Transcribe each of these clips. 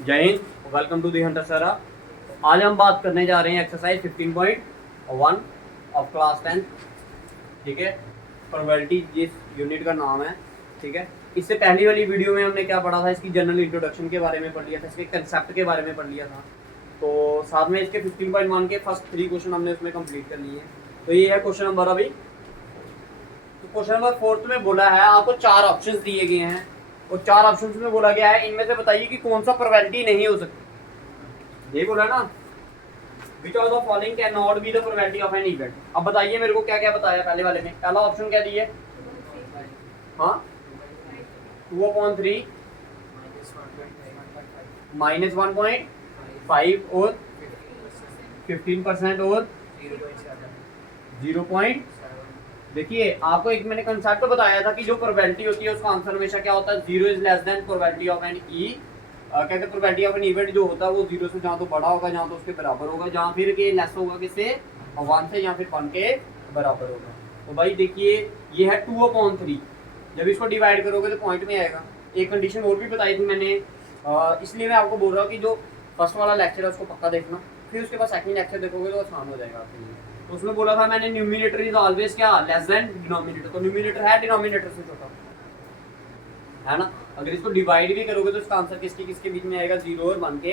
जय हिंद, welcome to the hunter सरा। आज हम बात करने जा रहे हैं एक्सरसाइज 15.1 ऑफ क्लास 10। ठीक है, प्रोबेबिलिटी जिस यूनिट का नाम है। ठीक है, इससे पहली वाली वीडियो में हमने क्या पढ़ा था, इसकी जनरल इंट्रोडक्शन के बारे में पढ़ लिया था, इसके कंसेप्ट के बारे में पढ़ लिया था। तो साथ में इसके 15.1 के फर्स्ट 3 क्वेश्चन हमने उसमें कंप्लीट कर लिए। तो ये है क्वेश्चन नंबर अभी। तो क्वेश्चन नंबर 4 में बोला है, आपको 4 ऑप्शंस दिए गए हैं और 4 ऑप्शंस में बोला गया है इनमें से बताइए कि कौन सा प्रोबेबिलिटी नहीं हो सकती। ये बोला ना, which of the following can not be the probability of an event. अब बताइए मेरे को क्या क्या बताया पहले वाले में। पहला ऑप्शन क्या दिए, हाँ 2/3 -1.5 और 15% और 0. देखिए आपको एक मैंने कंसेप्ट बताया था कि जो प्रोबेबिलिटी होती है उसका आंसर हमेशा क्या होता है, 0 is less than probability of an E. कहते हैं प्रोबेबिलिटी ऑफ एन इवेंट जो होता है वो 0 से जहाँ तो बड़ा होगा, जहाँ तो उसके बराबर होगा, जहाँ फिर के लेस होगा किससे, 1 से, या फिर 1 के बराबर होगा। तो भाई देखिए ये है 2/3। जब इसको डिवाइड करोगे तो पॉइंट में आएगा। एक कंडीशन और भी बताई थी मैंने, इसलिए मैं आपको बोल रहा हूँ कि जो फर्स्ट वाला लेक्चर है उसको पक्का देखना, फिर उसके बाद सेकंड लेक्चर देखोगे तो आसान हो जाएगा आपके लिए। तो उसमें बोला था मैंने न्यूमिनेटर इज ऑलवेज क्या, लेस देन डिनोमिनेटर। तो न्यूमिनेटर है डिनोमिनेटर से छोटा, है ना। अगर इसको डिवाइड भी करोगे तो इसका आंसर किसके किसके बीच में आएगा, 0 और 1 के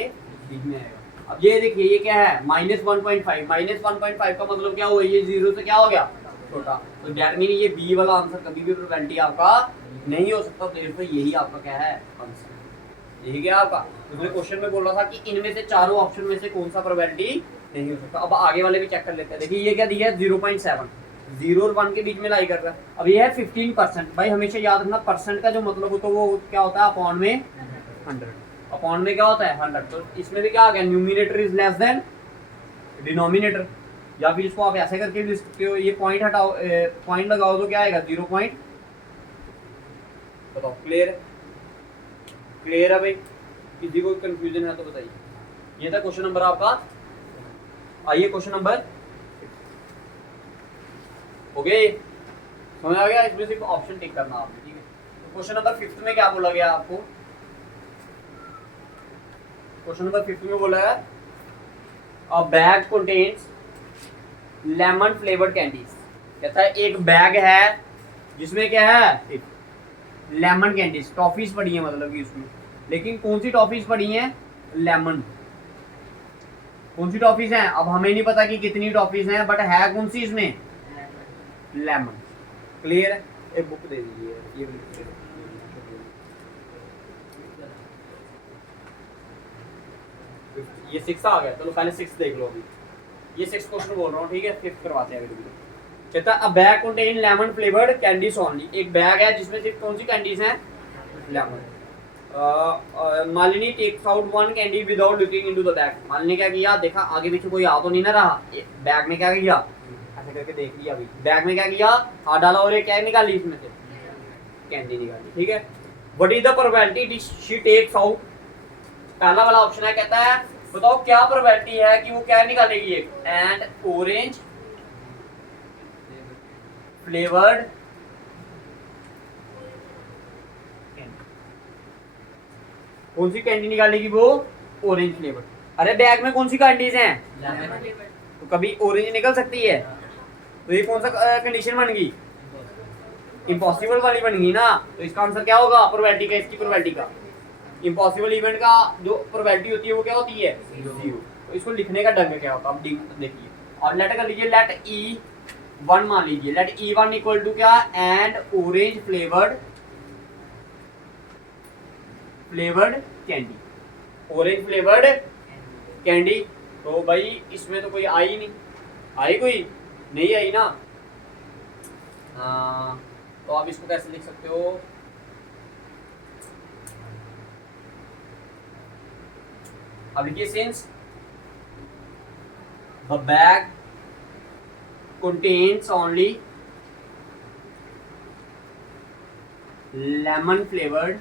बीच में आएगा। अब ये देखिए ये क्या है, -1.5। -1.5 का मतलब क्या हुआ, ये 0 से क्या हो गया, छोटा। तो दैट मीन ये बी वाला आंसर कभी भी प्रोबेबिलिटी आपका नहीं हो सकता। तो यही आपका क्या है आंसर, यही क्या आपका। उसने क्वेश्चन में बोला था कि इनमें से चारों ऑप्शन में से कौन सा प्रोबेबिलिटी नहीं हो सकता। अब आगे वाले भी चेक कर लेते हैं। देखिए ये क्या दिया है, 0.7, 0 और 1 के बीच में लाई कर रहा है। अब ये है 15%। भाई हमेशा याद रखना परसेंट का जो मतलब हो तो वो क्या होता है, अपॉन में 100। अपॉन में क्या होता है 100। तो इसमें भी क्या आ गया, numerator is less than denominator. या फिर इसको आप ऐसे करके भी लिख सकते हो, ये पॉइंट हटाओ, पॉइंट लगाओ तो क्या आएगा 0 पॉइंट। बताओ, क्लियर है, क्लियर है भाई। किसी को कंफ्यूजन है तो बताइए। ये था क्वेश्चन नंबर आपका। आइए क्वेश्चन नंबर हो गए, समझ आ गया। इसमें सिर्फ ऑप्शन टिक करना आपने, ठीक है। तो क्वेश्चन नंबर 5 में क्या बोला गया आपको, क्वेश्चन नंबर 5 में बोला है a bag contains lemon flavoured candies. कहता है एक बैग है जिसमें क्या है, लेमन कैंडीज, टॉफीज पड़ी है मतलब कि उसमें। लेकिन कौन सी टॉफीज पड़ी हैं, लेमन। कौन सी टॉफीज हैं, अब हमें नहीं पता कि कितनी टॉफीज हैं, बट है कौन सी इसमें, लेमन। क्लियर है। एक बुक दे दीजिए, ये 6 आ गया। चलो पहले 6 देख लो अभी। ये 6 क्वेश्चन बोल रहा हूँ, ठीक है। 5 करवाते हैं अभी। कहता है a bag contain lemon flavoured candies only. एक बैग है जिसमें सिर्फ कौन सी कैंडीज हैं, lemon. Malini takes out 1 candy without looking into the bag. Malini क्या किया, देखा आगे पीछे कोई आ तो नहीं ना रहा, बैग में क्या किया, ऐसे करके देख लिया अभी। बैग में क्या किया, हाथ डाला और ये क्या निकाली, इसमें से कैंडी निकाली, ठीक है। What is the probability she takes out. पहला वाला ऑप्शन है, कहता है बताओ क्या प्रोबेबिलिटी है कि वो क्या निकालेगी, एक एंड ऑरेंज फ्लेवर्ड। कौन सी कैंडी निकालेगी वो, ऑरेंज फ्लेवर। अरे बैग में कौन सी कैंडीज हैं, तो कभी ऑरेंज निकल सकती है। तो ये कौन सा कंडीशन बन गई, इम्पॉसिबल वाली बन गई ना। तो इसका आंसर क्या होगा, प्रोबेबिलिटी का, इसकी प्रोबेबिलिटी का, इम्पॉसिबल इवेंट का जो प्रोबेबिलिटी होती है वो क्या होती है, 0। तो इसको लिखने का ढंग क्या होता है, अब देखिए। और लेट कर लीजिए, लेट E1 मान लीजिए, लेट E1 इक्वल टू क्या, and orange flavoured candy, orange flavoured candy. तो भाई इसमें तो कोई आई नहीं, आई कोई नहीं आई ना। तो आप इसको कैसे लिख सकते हो, अब लिखिए since the bag contains only lemon flavored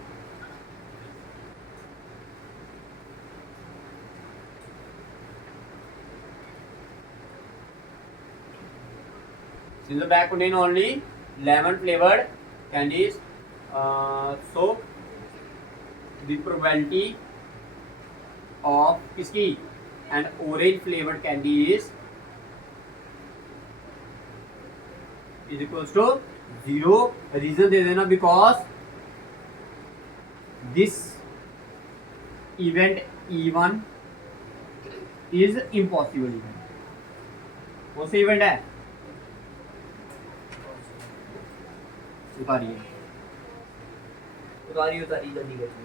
since the bag contain only lemon flavored candies, so the probability of किसकी, and orange flavoured candy is equals to 0। Reason दे देना because this event E1 is impossible event. कौन सा event है, उतारिए उतारी उतारी जल्दी करती हूँ।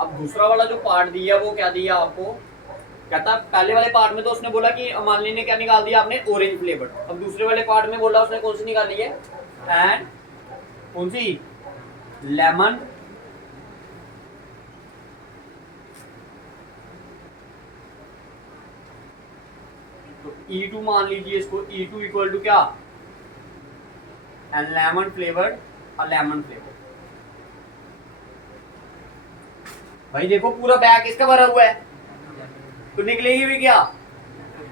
अब दूसरा वाला जो पार्ट दिया वो क्या दिया आपको, कहता पहले वाले पार्ट में तो उसने बोला कि अमानली ने क्या निकाल दिया आपने, ऑरेंज फ्लेवर। अब दूसरे वाले पार्ट में बोला उसने कौन सी निकाली है, एंड कौन सी, लेमन तो E2 मान लीजिए इसको, E2 इक्वल टू क्या, and lemon flavoured, lemon flavour. भाई देखो पूरा बैग किसका भरा हुआ है, तो निकलेगी भी क्या।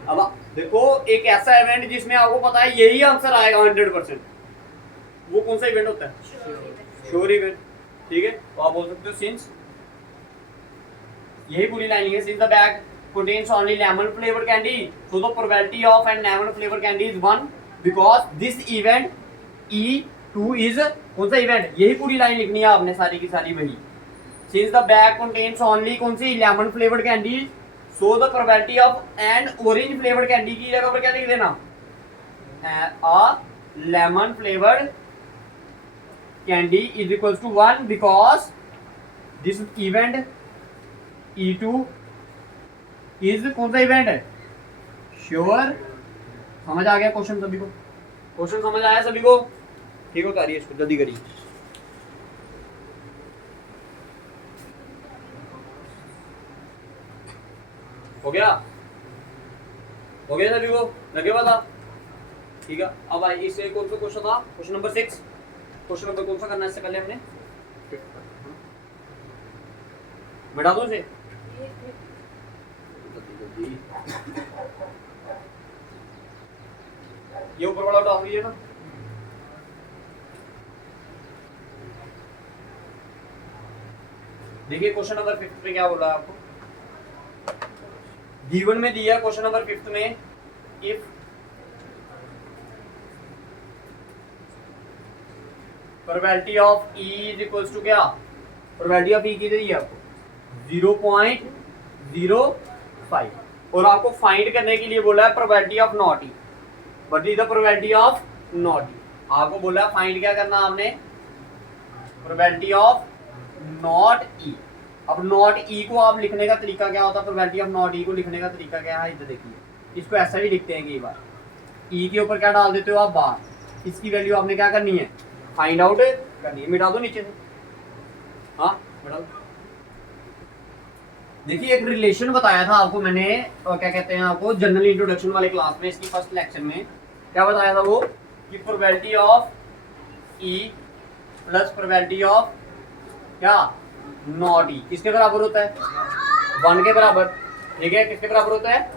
अब देखो एक ऐसा इवेंट जिसमें आपको पता है यही आंसर आएगा 100%, वो कौन सा इवेंट होता है, श्योर इवेंट। ठीक है, तो आप बोल सकते हो सिंस, यही पूरी लाइन है, since the bag contains only lemon flavored candy, so the probability of an lemon flavored candy is 1 because this event E2 is कौन सा इवेंट, यही पूरी लाइन लिखनी है आपने सारी की सारी वही। Since the bag contains only कौन सी, lemon flavored candy, so the probability of an orange flavored candy की जगह पर क्या लिख देना, a lemon flavored candy is equals to 1 because this event E2 is कौन सा इवेंट है, श्योर। समझ आ गया क्वेश्चन सभी को, क्वेश्चन समझ आया सभी को, ठीक हो, करिए इसको जल्दी करिए। हो गया, हो गया सभी को, लगे वाला, ठीक है। अब आइए इससे कौन सा क्वेश्चन था, क्वेश्चन नंबर 6। क्वेश्चन नंबर कौन सा करना है इससे पहले हमने, बैठा दो इसे, ये ऊपर वाला उठा लीजिए ना। देखिए क्वेश्चन नंबर 5 में क्या बोला आपको, गिवन में दिया क्वेश्चन नंबर 5 में, if probability of E is equals to क्या, प्रोबेबिलिटी ऑफ E की दी है आपको 0.05, और आपको फाइंड करने के लिए बोला है probability of not E, what is the probability of not E। आपको बोला है फाइंड क्या करना आपने, प्रोबेबिलिटी ऑफ नॉट E। अब नॉट E को आप लिखने का तरीका क्या होता है, प्रोबेबिलिटी ऑफ नॉट E को लिखने का तरीका क्या है, इधर देखिए, इसको ऐसा भी लिखते हैं कई बार, E के ऊपर क्या डाल देते हो आप, बार, इसकी वैल्यू आपने क्या करनी है, फाइंड आउट करनी है, मिटा दो नीचे से, हाँ मिटा दो। देखिए एक रिलेशन बताया था आपको मैंने, और क्या कहते हैं आपको, जनरल इंट्रोडक्शन वाले क्लास में, इसकी फर्स्ट लेक्चर में क्या बताया था वो, कि probability of E plus probability of क्या, नॉट E किसके बराबर होता है, 1 के बराबर। ठीक है, किसके बराबर होता है,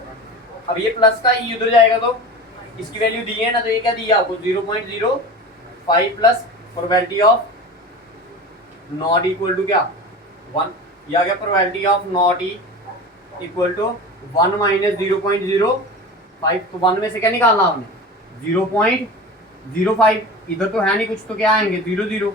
अब ये प्लस का E उधर जाएगा तो इसकी वैल्यू दी है ना, तो ये क्या दिया आपको 0.05 plus probability of not equal to क्या 1, ये आ गया probability of not E equal to 1 minus 0.05, तो 1 में से क्या निकालना आपने 0.05, इधर तो है नहीं कुछ, तो क्या आएंगे 0 0,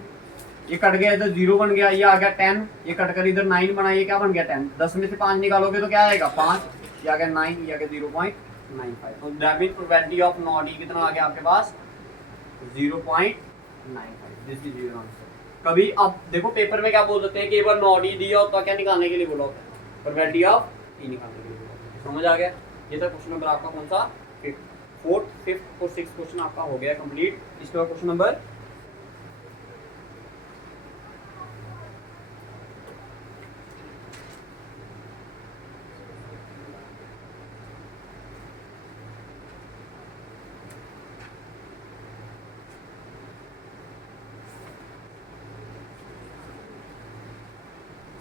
ये कट गया इधर 0 बन गया, ये आ गया 10, ये कट कर इधर 9 बना, ये क्या बन गया 10, 10 में से 5 निकालोगे तो क्या आएगा 5, ये आ गया 9, ये आ गया 0.95, तो that means probability of not E कितना आ गया आपके पास 0.95, दिस इज योर आंसर। कभी अब देखो पेपर में क्या बोल सकते हैं कि एक बार नॉट E दिया होता क्या निकालने के लिए बोला होता है, प्रोबेबिलिटी ऑफ E निकालने के लिए बोला होता है। समझ आ गया, ये था क्वेश्चन नंबर आपका कौन सा, 4th 5th और 6th क्वेश्चन आपका हो गया कंप्लीट। इसके बाद क्वेश्चन नंबर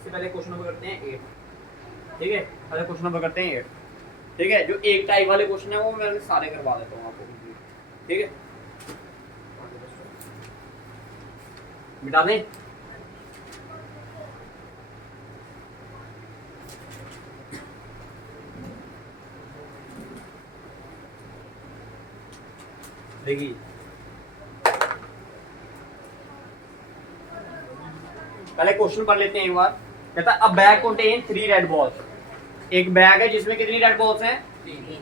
पहले क्वेश्चन नंबर करते हैं 8, ठीक है, पहले क्वेश्चन नंबर करते हैं 8, ठीक है। जो एक टाइप वाले क्वेश्चन है वो मैं सारे करवा देता हूँ आपको, ठीक है, मिटा दें। देखिए पहले क्वेश्चन पढ़ लेते हैं एक बार। कहता है a bag contain 3 red balls. एक बैग है जिसमें कितनी रेड बॉल्स हैं?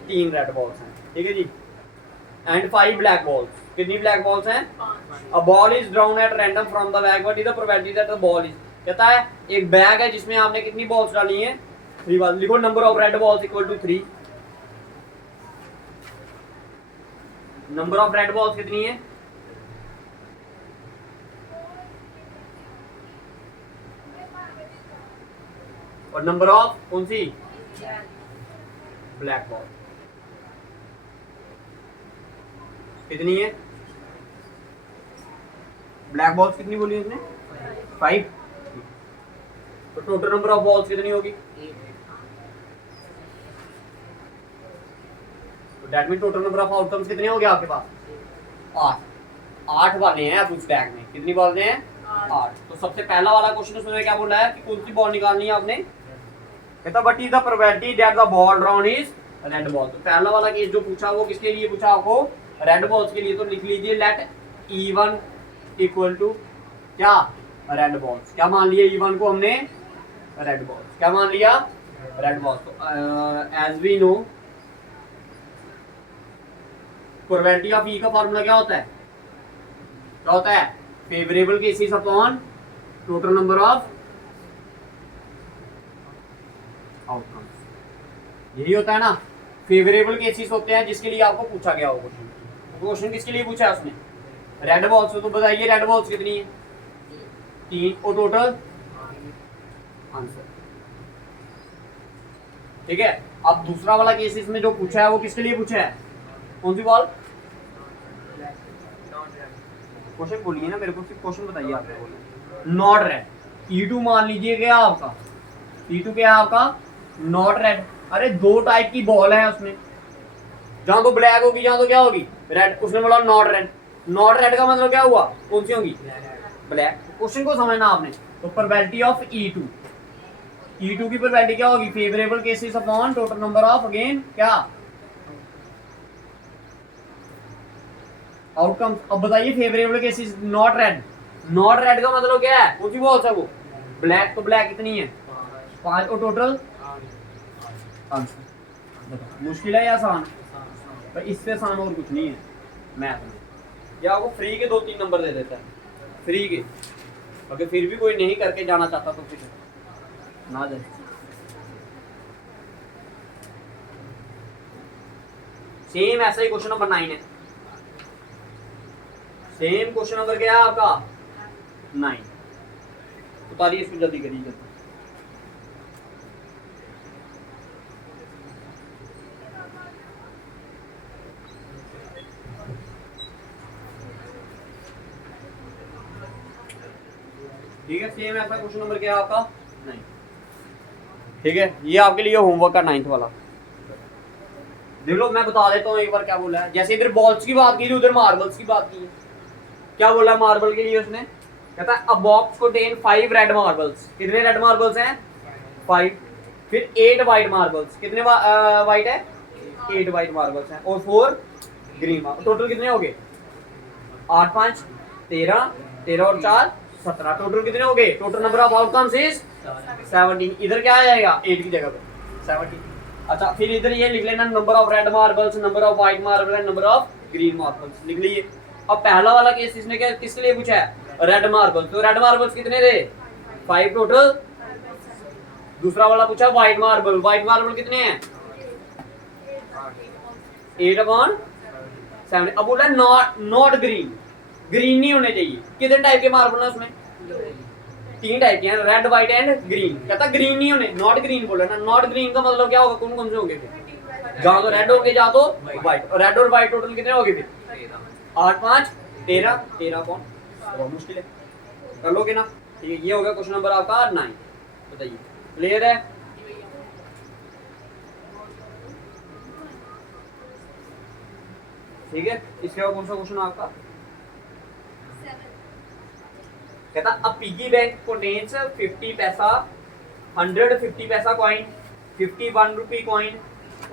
3 रेड बॉल्स हैं, ठीक है जी। And 5 black balls. कितनी ब्लैक बॉल्स हैं? A ball is drawn at random from the bag, what is the probability that the ball is. कहता है एक बैग है जिसमें आपने कितनी बॉल्स डाली हैं? 3 बॉल्स। लिखो number of red balls equal to 3। Number of red balls कितनी है? और नंबर ऑफ कौन सी? ब्लैक बॉल कितनी है? ब्लैक बॉल्स कितनी बोली उसने? 5। तो टोटल नंबर ऑफ बॉल्स कितनी होगी? तो that mean total number of outcomes कितने हो गए आपके पास? 8 वाले हैं अब उस बैग में। कितनी बॉल हैं? 8। तो सबसे पहला वाला क्वेश्चन उसमें क्या बोला है कि कौन सी बॉल निकालनी है आपने? कहता what is the probability that the ball drawn is red ball. तो पहला वाला केस जो पूछा वो किसके लिए पूछा आपको? रेड बॉल्स के लिए। तो लिख लीजिए लेट E1 इक्वल टू क्या? Red balls. क्या मान लिया E1 को हमने? Red balls. क्या मान लिया? Red balls. तो as we know probability of E का फॉर्मूला क्या होता है? क्या होता है? Favourable cases upon total number of outcomes. यही होता है ना, फेवरेबल केसेस होते हैं जिसके लिए आपको पूछा गया हो क्वेश्चन। क्वेश्चन किसके लिए पूछा है उसने? Red balls. तो बताइए रेड बॉल्स कितनी है? 3 और टोटल आंसर, ठीक है। अब दूसरा वाला केस इसमें जो पूछा है वो किसके लिए पूछा है? कौन सी बॉल? क्वेश्चन बोलिए ना मेरे को, सिर्फ क्वेश्चन बताइए आप। Not red. E2 मान लीजिए क्या आपका? E2 क्या है आपका? Not red. अरे 2 टाइप की बॉल है उसमें, जहां तो ब्लैक होगी जहां तो क्या होगी? रेड। उसने बोला नॉट रेड। नॉट रेड का मतलब क्या हुआ? कौन सी होगी? ब्लैक। क्वेश्चन को समझना आपने। तो प्रोबेबिलिटी ऑफ E2, E2 की प्रोबेबिलिटी क्या होगी? Favourable cases upon total number of again क्या? आउटकम्स। अब बताइए favourable cases not red. Not red का मतलब क्या है? कौन सी बॉल्स है वो? ब्लैक। तो ब्लैक कितनी है? 5 और टोटल आंसर। बताओ मुश्किल है या आसान? पर इससे आसान और कुछ नहीं है मैथ में। या आपको फ्री के 2-3 नंबर दे देता है, फ्री के। अगर फिर भी कोई नहीं करके जाना चाहता तो फिर ना जाए। सेम ऐसा ही क्वेश्चन नंबर 9 है। सेम क्वेश्चन नंबर क्या है आपका? 9। उतारिए इसको जल्दी करिए जल्दी। ठीक है, सेम ऐसा क्वेश्चन नंबर क्या है आपका? 9। ठीक है, ये आपके लिए होमवर्क का 9th वाला। देख लो मैं बता देता हूँ एक बार क्या बोला है। जैसे इधर बॉल्स की बात की थी उधर मार्बल्स की बात की है। क्या बोला मार्बल के लिए उसने? कहता है अ बॉक्स कंटेन 5 रेड मार्बल्स। कितने रेड मार्बल्स हैं? 5। फिर 8 व्हाइट मार्बल्स। कितने व्हाइट है? 8 व्हाइट मार्बल्स हैं और 4 ग्रीन मार्बल। टोटल कितने हो गए? 8 5 13, 13 और 4 17। टोटल कितने हो गए? Total number of outcomes is 17। इधर क्या आ जाएगा? 8 की जगह पे 17। अच्छा फिर इधर ये लिख लेना number of red marbles, number of white marble and number of green marbles लिख लीजिए। अब पहला वाला केस इसने क्या किसके लिए पूछा है? Red marble. तो रेड मार्बल्स कितने थे? 5 टोटल। दूसरा वाला पूछा व्हाइट मार्बल। व्हाइट मार्बल कितने हैं? 8/7। अब बोला नॉट ग्रीन। ग्रीन नहीं होने चाहिए। कितने टाइप के मार्बल है उसमें? 3 टाइप के हैं, रेड व्हाइट एंड ग्रीन। कहता ग्रीन नहीं होने, नॉट ग्रीन बोला ना। नॉट ग्रीन का मतलब क्या होगा? कौन कौन से होंगे फिर? जहां तो रेड होंगे जहां तो व्हाइट। रेड और व्हाइट टोटल कितने होंगे फिर? 8 5 13। 13 कौन? बहुत मुश्किल है, कर लोगे ना? ठीक है, ये हो गया क्वेश्चन नंबर आपका 9। बताइए क्लियर है? ठीक है, इसके बाद कौन सा क्वेश्चन आपका कहता अ पिगी बैंक कंटेन्स 50 पैसा 150 पैसा कॉइन 51 रुपी कॉइन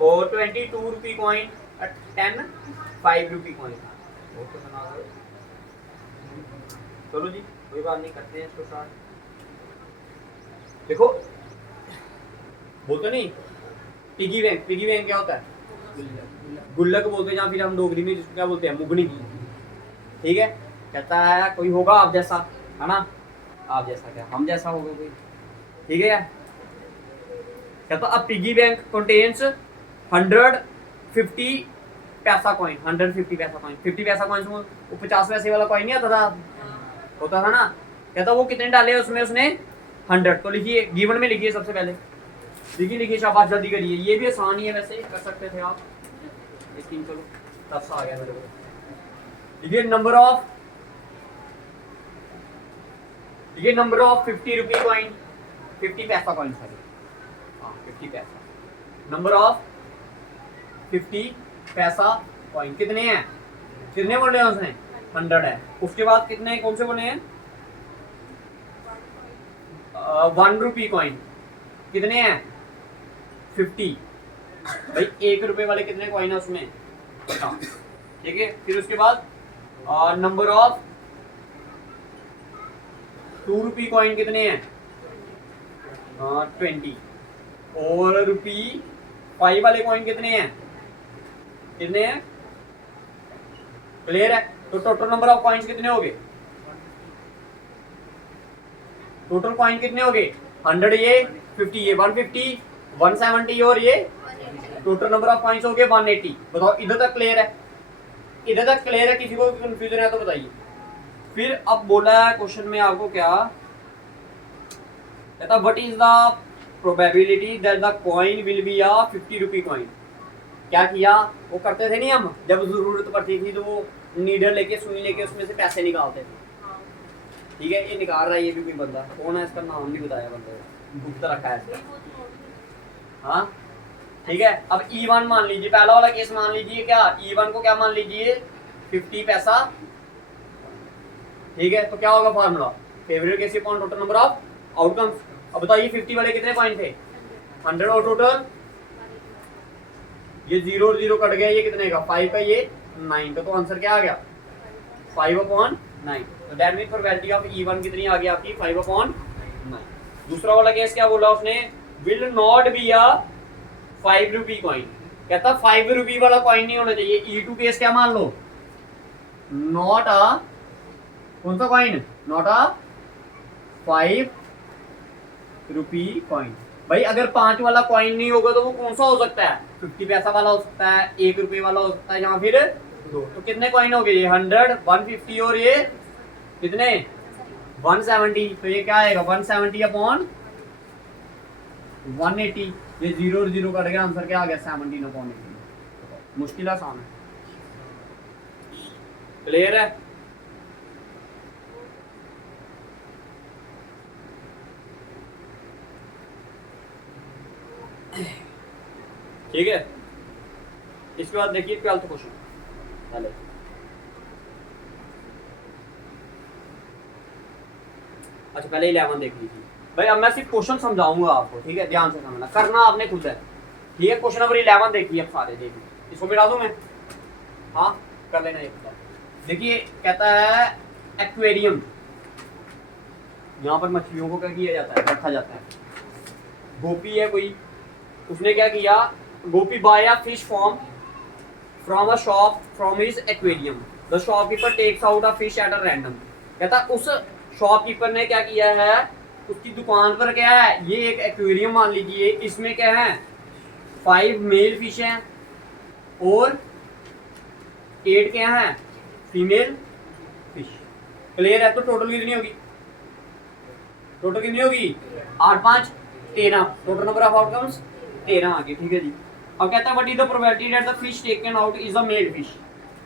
और 22 रुपी कॉइन 10 5 रुपी कॉइन। चलो जी कोई बात नहीं, करते हैं इसको स्टार्ट। देखो बोलते नहीं पिगी बैंक क्या होता है, गुल्लक बोलते हैं, या फिर हम डोगरी में जिसको क्या बोलते हैं मुगनी। ठीक है, कहता है कोई होगा आप जैसा, है ना, आप जैसा क्या हम जैसा होगा कोई। ठीक है, कहता अब पिगी बैंक कंटेन्स 150 पैसा कॉइन 150 पैसा कॉइन 50 पैसा कॉइन वो 50 पैसे वाला कॉइन नहीं आता था, होता था ना। कहता वो कितने डाले उसमें, उसने 100। तो लिखिए, गिवन में लिखिए सबसे पहले, लिखिए शाबाश जल्दी करिए, ये भी आसान ही है वैसे, कर सकते थे आप, लेकिन चलो टफ आ गया मेरे को। लिखिए नंबर ऑफ 50 रुपी कॉइन 50 पैसा कॉइन सॉरी, हाँ 50 पैसा। नंबर ऑफ 50 पैसा कॉइन कितने हैं, कितने बोले हैं उसने 100 है। उसके बाद कितने कौन से बोले हैं 1 रुपी कॉइन कितने हैं 50। भाई 1 रुपए वाले कितने कॉइन है उसमें, ठीक है। फिर उसके बाद नंबर ऑफ 2 रुपी कॉइन कितने हैं 20 और रुपी 5 वाले कॉइन कितने हैं क्लियर है। तो टोटल नंबर ऑफ कॉइन्स कितने हो गए, टोटल कॉइन कितने हो गए 100 ये 50 ये 150 170 और ये टोटल नंबर ऑफ कॉइन्स हो गए 180। बताओ इधर तक क्लियर है, इधर तक क्लियर है, किसी को कंफ्यूजन है तो बताइए। फिर अब बोला है क्वेश्चन में आपको क्या कहता, what is the probability that the coin will be a 50 rupee coin. क्या किया, वो करते थे नहीं हम, जब जरूरत पड़ती थी तो वो नीडल लेके सुई लेके उसमें से पैसे निकालते थे। ठीक है, ये निकाल रहा है, ये भी कोई बंदा कौन है, इसका नाम नहीं बताया बंदे ने, गुप्त रखा है इसका। हाँ ठीक है, अब E1 मान लीजिए, पहला वाला केस मान लीजिए, क्या E1 को क्या मान लीजिए 50 पैसा। ठीक है, तो क्या होगा formula, favourite case upon total number of outcomes. अब बताइए 50 वाले कितने कॉइन थे 100 और टोटल ये 0 और 0 कट गया, ये कितने का 5 का, ये 9 का। तो आंसर क्या आ गया 5/9। तो that mean probability of E1 कितनी आ गई आपकी 5/9। दूसरा वाला केस क्या बोला उसने, will not be a 5 rupee coin. कहता 5 रुपी वाला कॉइन नहीं होना चाहिए। E2 केस क्या मान लो, नॉट अ कौन सा coin, not a 5 rupee coin. भाई अगर 5 वाला कॉइन नहीं होगा तो वो कौन सा हो सकता है, 50 पैसा वाला हो सकता है, 1 रुपये वाला हो सकता है, या फिर 2। तो कितने कॉइन हो गए, ये 100 150 और ये कितने 170। तो ये क्या आएगा 170/180। ये 0 और 0 कट गया, आंसर क्या आ गया 17/80। मुश्किल आसान है, क्लियर है। ठीक है, इसके बाद देखिए 12th क्वेश्चन पहले। अच्छा पहले 11 देख लीजिए भाई, अब मैं सिर्फ क्वेश्चन समझाऊंगा आपको, ठीक है, ध्यान से समझना, करना आपने खुद है। ठीक है, क्वेश्चन नंबर 11 देखिए, अब सारे देखिए, इसको मिटा दूं मैं, हाँ कर लेना ये। देखिए कहता है एक्वेरियम, यहाँ पर मछलियों को क्या किया जाता है, रखा जाता है। गोपी है कोई, उसने क्या किया, Gopi buy a fish from a shop from his aquarium. The shopkeeper takes out a fish at a random. कहता उस शॉपकीपर ने क्या किया है, उसकी दुकान पर क्या है, ये एक एक्वेरियम मान लीजिए, इसमें क्या है 5 मेल फिश हैं और 8 क्या हैं फीमेल फिश। क्लियर है। तो टोटल कितनी होगी, टोटल कितनी होगी 8 5 13, टोटल नंबर ऑफ आउटकम्स 13 आ गए। ठीक है जी। अब कहता है what is the probability that the fish taken out is a male fish.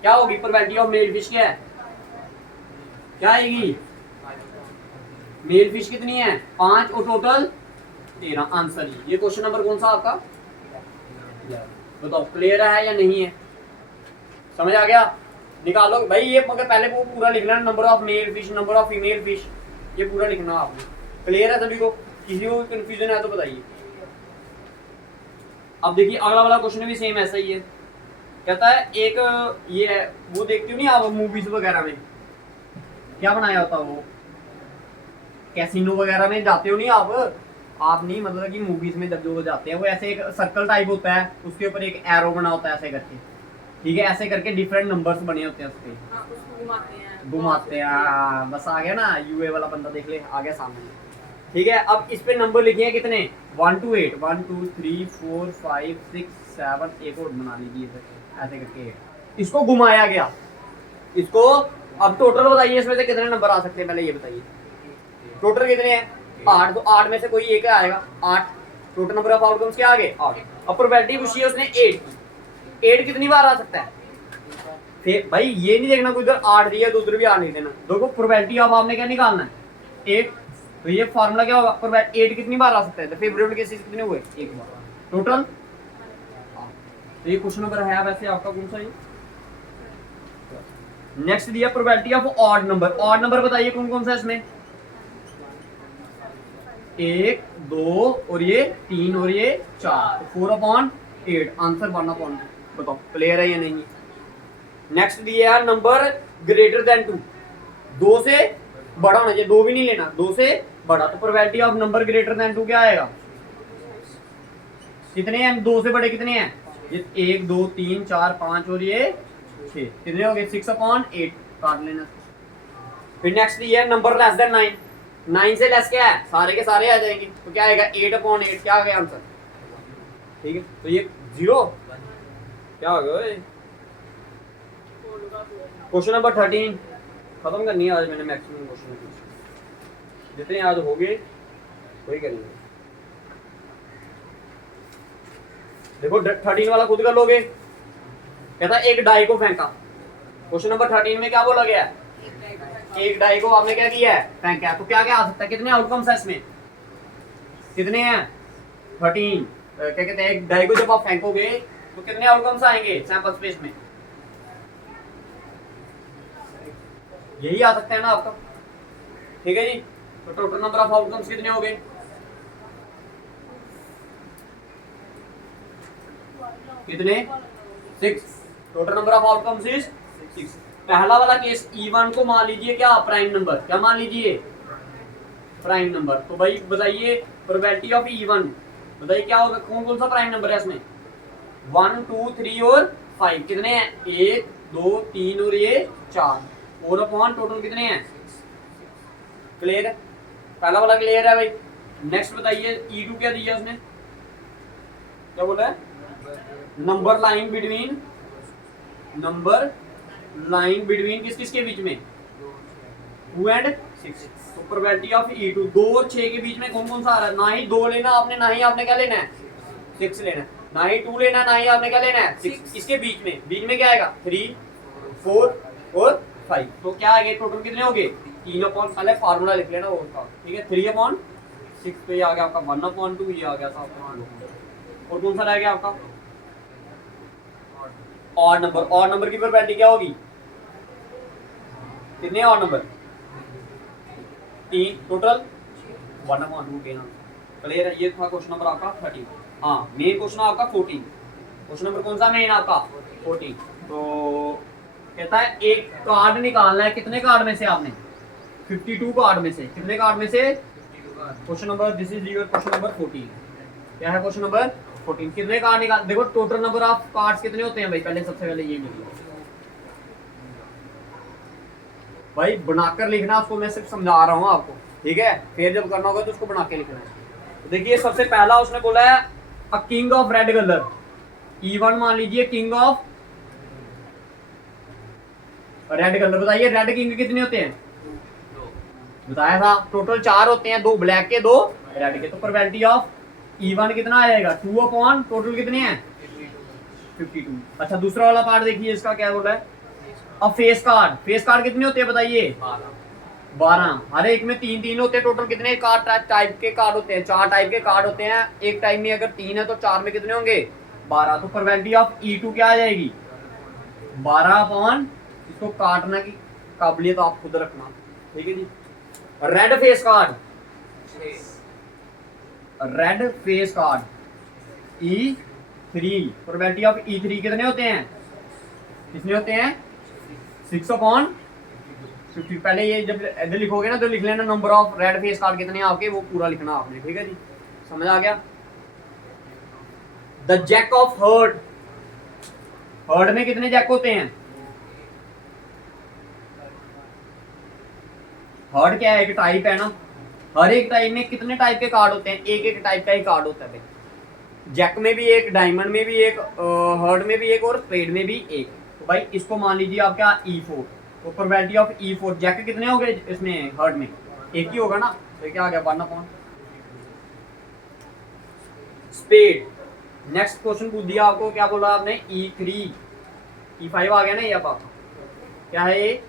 क्या होगी प्रोबेबिलिटी ऑफ मेल फिश, क्या है, क्या आएगी, मेल फिश कितनी है 5 और टोटल 13। आंसर ये क्वेश्चन नंबर कौन सा आपका, बताओ क्लियर है या नहीं है। समझ आ गया? निकालो भाई ये, मगर पहले वो पूरा लिखना है, number of male fish, number of female fish, ये पूरा लिखना आपने। क्लियर है सभी को? किसी को कंफ्यूजन है तो बताइए। अब देखिए अगला वाला क्वेश्चन भी सेम ऐसा ही है। कहता है एक ये है, वो देखती हो नहीं आप मूवीज वगैरह में, क्या बनाया होता वो, कैसीनो वगैरह में जाते हो नहीं आप नहीं, मतलब कि मूवीज में जब जो जाते हैं वो ऐसे एक सर्कल टाइप होता है, उसके ऊपर एक एरो बना होता है ऐसे करके, ठीक है, ऐसे करके डिफरेंट नंबर्स बने होते हैं उस पे, घुमाते हैं, बस आ गया ना, यूए वाला बंदा देख ले, आ गया सामने। ठीक है, अब इस पे नंबर लिखे हैं कितने, 1 to 8, 1 2 3 4 5 6 7, एक और बना लीजिए ऐसे करके, इसको घुमाया गया, इसको। अब टोटल बताइए इसमें से कितने नंबर आ सकते हैं, पहले ये बताइए टोटल कितने हैं, 8, तो 8 में से कोई एक आएगा, 8, टोटल नंबर ऑफ आउटकम्स क्या आ गए, 8। अब प्रोबेबिलिटी पूछी है उसने 8 कितनी बार आ सकता है, फिर भाई ये नहीं देखना कोई इधर 8 दिया तो उधर भी 8 नहीं देना, देखो प्रोबेबिलिटी ऑफ आपने क्या निकालना है 8, तो ये फार्मूला क्या होगा, प्रोबेबिलिटी 8 कितनी बार आ सकता है, तो फेवरेबल केसेस कितने हुए, एक बार टोटल। तो ये क्वेश्चन नंबर है वैसे आपका कौन सा, ये नेक्स्ट दिया प्रोबेबिलिटी ऑफ ऑड नंबर बताइए कौन कौन सा है इसमें, 1 2 और ये 3 और ये 4, तो 4/8, आंसर 1/2, बताओ क्लियर है या नहीं। नेक्स्ट दिया है नंबर ग्रेटर देन 2, 2 से बड़ा होना चाहिए, 2 भी नहीं लेना, 2 से बड़ा, तो probability of number greater than 2 क्या आएगा, कितने हैं 2 से बड़े कितने हैं, ये 1 2 3 4 5 और ये 6, कितने हो गए 6/8, काट लेना। फिर नेक्स्ट ये है नंबर लेस देन 9, 9 से लेस क्या है, सारे के सारे आ जाएंगे, तो क्या आएगा 8/8, क्या आ गया आंसर, ठीक है, तो ये 0 क्या हो गया। क्वेश्चन नंबर 13 खत्म करनी है आज, मैंने मैक्सिमम क्वेश्चन जितने आज हो गए वही करेंगे। देखो 13 वाला खुद कर लोगे, कहता है एक डाई को फेंका, क्वेश्चन नंबर 13 में क्या बोला गया है, एक डाई को आपने क्या किया है, फेंका है, तो क्या क्या आ सकता है, कितने आउटकम्स है इसमें, कितने हैं 13, क्या कहते हैं एक डाई को जब आप फेंकोगे तो कितने आउटकम्स आएंगे सैंपल स्पेस में, यही आ सकते हैं ना आपका, ठीक है जी। तो टोटल नंबर ऑफ आउटकम्स कितने हो गए, कितने 6, total number of outcomes is 6। पहला वाला केस E1 को मान लीजिए क्या प्राइम नंबर, क्या मान लीजिए प्राइम नंबर, तो भाई बताइए प्रोबेबिलिटी ऑफ E1 बताइए क्या होगा, कौन कौन सा प्राइम नंबर है इसमें, 1 2 3 और 5, कितने हैं 1 2 3 और ये 4, 4/, टोटल कितने हैं, क्लियर है, पहला वाला क्लियर है भाई। नेक्स्ट बताइए E2 क्या दिया उसने, क्या बोला है, नंबर लाइन बिटवीन किस किस के बीच में, 2 and 6, तो प्रोबेबिलिटी ऑफ E2 2 और 6 के बीच में कौन कौन सा आ रहा है, ना ही 2 लेना आपने, ना ही आपने क्या लेना है 6 लेना है, ना ही 2 लेना, ना ही आपने क्या लेना है 6, इसके बीच में क्या आएगा 3 4 और 5, तो क्या आएगा टोटल कितने हो गए 3/, पहले फार्मूला लिख लेना वो उसका, ठीक है, 3/6, तो ये आ गया आपका 1/2, ये आ गया था आपका, और कौन सा रह गया आपका ऑड नंबर की प्रोबेबिलिटी क्या होगी, कितने ऑड नंबर 3, टोटल 1/2 देना, क्लियर है। ये था क्वेश्चन नंबर आपका 13। हाँ मेन क्वेश्चन आपका 14, क्वेश्चन नंबर कौन सा मेन आपका 14, तो कहता है एक कार्ड निकालना है, कितने कार्ड में से आपने 52 कार्ड में से, कितने कार्ड में से, question number this is your question number 14, क्या है क्वेश्चन नंबर 14, कितने कार्ड निकाल, देखो टोटल नंबर ऑफ कार्ड्स कितने होते हैं भाई, पहले सबसे पहले ये लिख लो भाई, बनाकर लिखना, उसको मैं सिर्फ समझा रहा हूँ आपको, ठीक है, फिर जब करना होगा तो उसको बना के लिखना है। तो देखिए सबसे पहला उसने बोला है a king of red colour, E1 मान लीजिए किंग ऑफ रेड कलर, बताइए रेड किंग कितने होते हैं, बताया था टोटल 4 होते हैं, 2 ब्लैक के 2 रेड के, तो प्रोबेबिलिटी ऑफ E1 कितना आ जाएगा 2/, टोटल कितने हैं 52। अच्छा दूसरा वाला पार्ट देखिए, इसका क्या बोला है, अब फेस कार्ड कितने होते हैं बताइए 12, हर एक में 3 होते हैं, टोटल कितने कार्ड टाइप के कार्ड होते हैं, 4 टाइप के कार्ड होते हैं, एक टाइप में अगर 3 है तो 4 में कितने होंगे 12, तो प्रोबेबिलिटी ऑफ E2 क्या आ जाएगी 12 अपॉन, इसको काटना की काबिलियत आप खुद रखना, ठीक है जी। Red face card, red face card E3, probability of E3 कितने होते हैं, कितने होते हैं 6/50। पहले ये जब इधर लिखोगे ना तो लिख लेना number of red face card कितने हैं आपके, वो पूरा लिखना आपने, ठीक है जी, समझ आ गया। The jack of heart, heart में कितने जैक होते हैं, हर्ड क्या है, एक टाइप है ना, हर एक टाइप में कितने टाइप के कार्ड होते हैं, एक एक टाइप का ही कार्ड होता है भाई, जैक में भी एक, डायमंड में भी एक, हर्ड में भी एक और स्पेड में भी एक। तो भाई इसको मान लीजिए आपका E4, तो प्रोबेबिलिटी ऑफ E4, जैक कितने हो गए इसमें, हर्ड में एक ही होगा ना, तो क्या आ गया 1 अपॉन। स्पेड, नेक्स्ट क्वेश्चन पूछ दिया आपको, क्या बोला आपने E3, E5 आ गया ना, ये अब आपका क्या है ये